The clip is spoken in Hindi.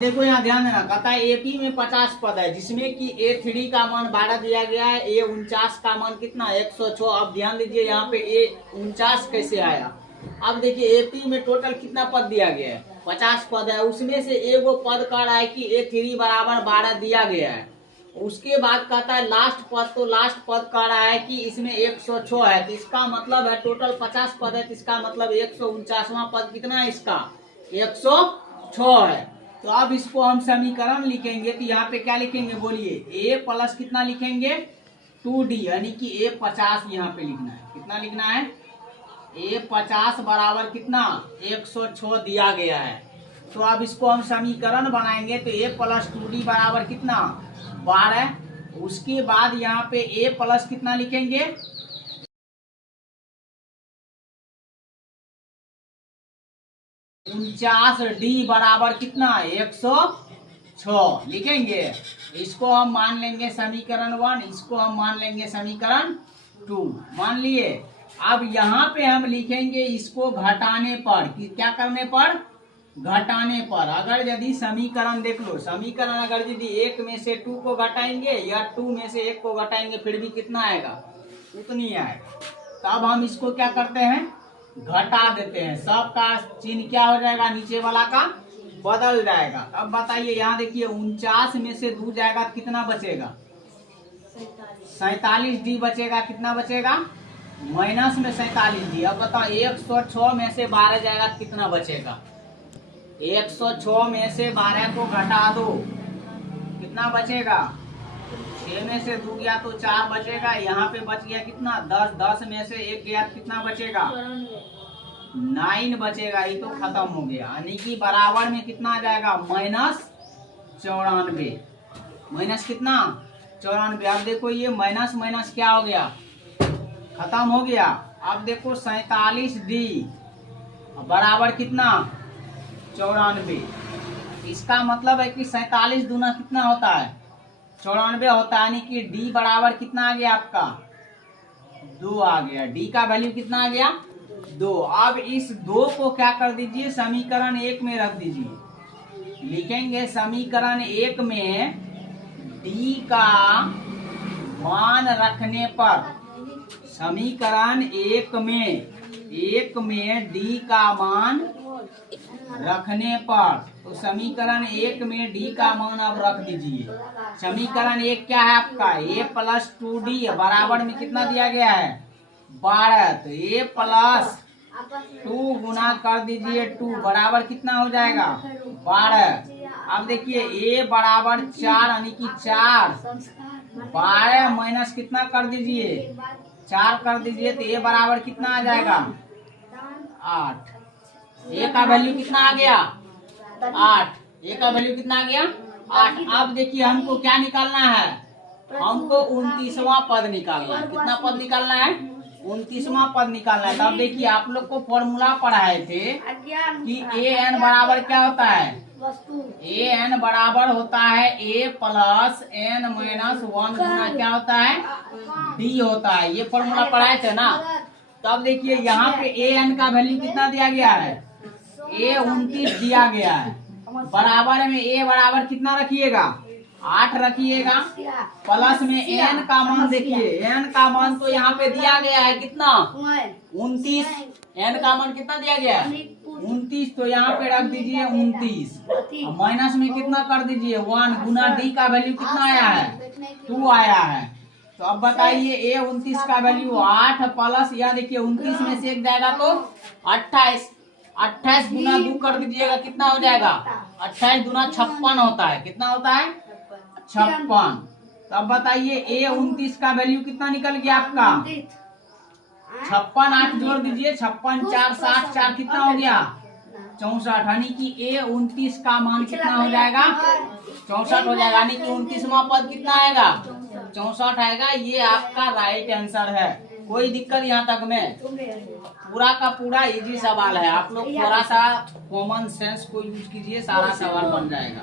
देखो यहाँ ध्यान देना, कहता है एपी में 50 पद है जिसमें कि A3 का मान 12 दिया गया है, A49 का मान कितना 106। अब ध्यान दीजिए यहाँ पे A49 कैसे आया। अब देखिए एपी में टोटल कितना पद दिया गया है, 50 पद है। उसमें से एगो पद कह रहा है कि A3 बराबर 12 दिया गया है। उसके बाद कहता है लास्ट पद, तो लास्ट पद कह रहा है कि इसमें 106 है, तो इसका मतलब है टोटल 50 पद है, तो इसका मतलब 149वां पद कितना है, इसका 106 है। तो अब इसको हम समीकरण लिखेंगे, तो यहाँ पे क्या लिखेंगे बोलिए, a प्लस कितना लिखेंगे 2d, यानी कि A50 यहाँ पे लिखना है। कितना लिखना है, A50 बराबर कितना 106 दिया गया है। तो अब इसको हम समीकरण बनाएंगे, तो a प्लस 2d बराबर कितना 12। उसके बाद यहाँ पे a प्लस कितना लिखेंगे 49d बराबर कितना 106 लिखेंगे। इसको हम मान लेंगे समीकरण 1, इसको हम मान लेंगे समीकरण 2, मान लिए। अब यहाँ पे हम लिखेंगे इसको घटाने पर, कि क्या करने पर, घटाने पर। अगर यदि समीकरण देख लो, समीकरण अगर यदि 1 में से 2 को घटाएंगे या 2 में से 1 को घटाएंगे फिर भी कितना आएगा, उतनी आएगा। तब हम इसको क्या करते हैं, घटा देते हैं। सब का चिन्ह क्या हो जाएगा, नीचे वाला का बदल जाएगा। अब बताइए यहाँ देखिए 49 में से 2 जाएगा कितना बचेगा, 47d बचेगा। कितना बचेगा, माइनस में 47d। अब बताओ 106 में से 12 जाएगा कितना बचेगा, 106 में से 12 को घटा दो कितना बचेगा, 6 में से 2 गया तो 4 बचेगा। यहाँ पे बच गया कितना 10, 10 में से 1 गया कितना बचेगा 9 बचेगा। ये तो खत्म हो गया, यानी कि बराबर में कितना आ जाएगा -94। माइनस कितना 94। अब देखो ये माइनस माइनस क्या हो गया, खत्म हो गया। अब देखो 47d बराबर कितना 94। इसका मतलब है कि 47 दूना कितना होता है 94 होता है, यानी कि d बराबर कितना आ गया आपका 2 आ गया। d का वैल्यू कितना आ गया 2। अब इस 2 को क्या कर दीजिए, समीकरण 1 में रख दीजिए। लिखेंगे समीकरण 1 में d का मान रखने पर, समीकरण 1 में d का मान रखने पर, तो समीकरण 1 में d का मान अब रख दीजिए। समीकरण 1 क्या है आपका, a प्लस 2d बराबर में कितना दिया गया है 12, तो a प्लस 2 गुना कर दीजिए 2 बराबर कितना हो जाएगा 12। अब देखिए a बराबर 4, यानी कि 4, 12 माइनस कितना कर दीजिए 4 कर दीजिए, तो a बराबर कितना आ जाएगा 8। a का वैल्यू कितना आ गया 8, a का वैल्यू कितना आ गया 8। अब देखिए हमको क्या निकालना है, हमको 29वां पद निकालना है। कितना पद निकालना है 29वां पद निकालना है। तब देखिए आप लोग को फॉर्मूला पढ़ाए थे कि an बराबर क्या होता है, an बराबर होता है a प्लस n माइनस 1 गुना क्या होता है d होता है। ये फॉर्मूला पढ़ाए थे ना। तब देखिए यहाँ पे an का वैल्यू कितना दिया गया है, A29 दिया गया है। बराबर में a बराबर कितना रखिएगा 8 रखिएगा, प्लस में n का मान देखिए, n का मान तो यहाँ पे दिया गया है कितना 29। n का मान कितना दिया गया है 29, तो यहाँ पे रख दीजिए 29। माइनस में कितना कर दीजिए 1 गुना d का वैल्यू कितना आया है 2 आया है। तो अब बताइए A29 का वैल्यू 8 प्लस, यहाँ देखिए 29 में से 1 जाएगा तो 28, 28 गुना 2 कर दीजिएगा कितना हो जाएगा 28 गुना 56 होता है। कितना होता है 56। तो अब बताइए A29 का वैल्यू कितना निकल गया आपका 56, 8 जोड़ दीजिए 56, 4, 60, 4 कितना हो गया 64, यानी कि A29 का मान कितना हो जाएगा 64 हो जाएगा, यानी कि 29वां पद कितना आएगा 64 आएगा। ये आपका राइट आंसर है। कोई दिक्कत यहाँ तक में, पूरा का पूरा इजी सवाल है। आप लोग थोड़ा सा कॉमन सेंस को यूज कीजिए, सारा सवाल बन जाएगा।